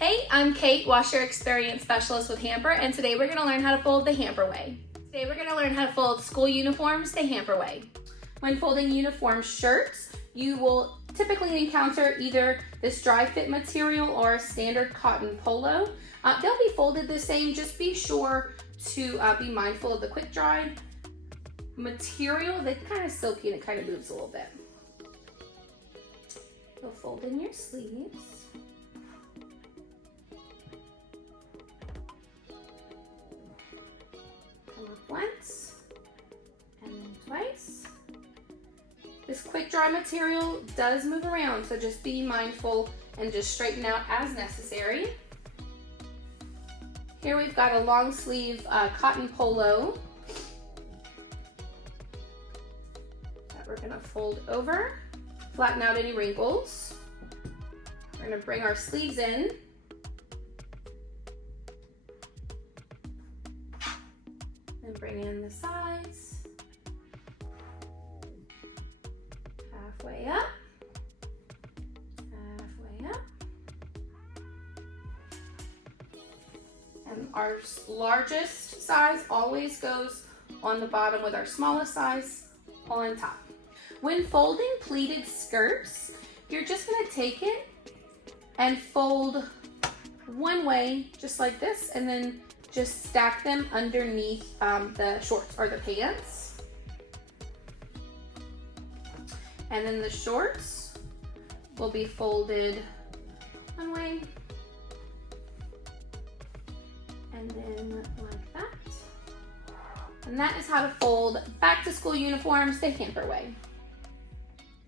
Hey, I'm Kate, Washer Experience Specialist with Hamper, and today we're going to learn how to fold the hamper way. Today we're going to learn how to fold school uniforms the hamper way. When folding uniform shirts, you will typically encounter either this dry fit material or a standard cotton polo. They'll be folded the same, just be sure to be mindful of the quick dry material. They're kind of silky and it kind of moves a little bit. You'll fold in your sleeves. Come up once and then twice. This quick dry material does move around, so just be mindful and just straighten out as necessary. Here we've got a long sleeve cotton polo that we're gonna fold over, flatten out any wrinkles. We're gonna bring our sleeves in. And bring in the sides. Halfway up. Halfway up. And our largest size always goes on the bottom with our smallest size on top. When folding pleated skirts, you're just gonna take it and fold one way, just like this, and then just stack them underneath the shorts or the pants. And then the shorts will be folded one way, and then like that. And that is how to fold back to school uniforms the hamper way.